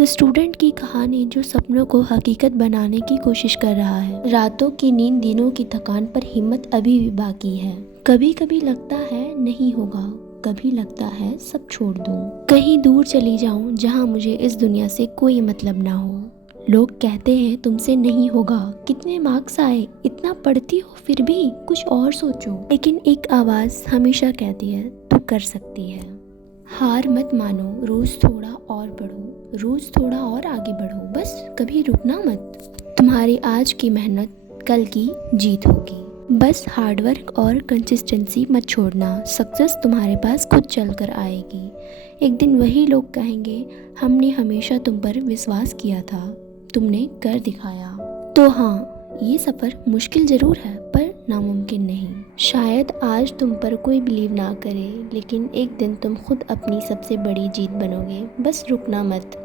एक स्टूडेंट की कहानी जो सपनों को हकीकत बनाने की कोशिश कर रहा है। रातों की नींद, दिनों की थकान, पर हिम्मत अभी भी बाकी है। कभी कभी लगता है नहीं होगा, कभी लगता है सब छोड़ दूं, कहीं दूर चली जाऊं जहां मुझे इस दुनिया से कोई मतलब ना हो। लोग कहते हैं तुमसे नहीं होगा, कितने मार्क्स आए, इतना पढ़ती हो फिर भी कुछ और सोचो। लेकिन एक आवाज़ हमेशा कहती है तू कर सकती है। हार मत मानो, रोज थोड़ा और बढ़ो, रोज थोड़ा और आगे बढ़ो, बस कभी रुकना मत। तुम्हारी आज की मेहनत कल की जीत होगी। बस हार्डवर्क और कंसिस्टेंसी मत छोड़ना, सक्सेस तुम्हारे पास खुद चल कर आएगी। एक दिन वही लोग कहेंगे हमने हमेशा तुम पर विश्वास किया था, तुमने कर दिखाया। तो हाँ, ये सफ़र मुश्किल ज़रूर है पर नामुमकिन नहीं। शायद आज तुम पर कोई बिलीव ना करे, लेकिन एक दिन तुम खुद अपनी सबसे बड़ी जीत बनोगे। बस रुकना मत।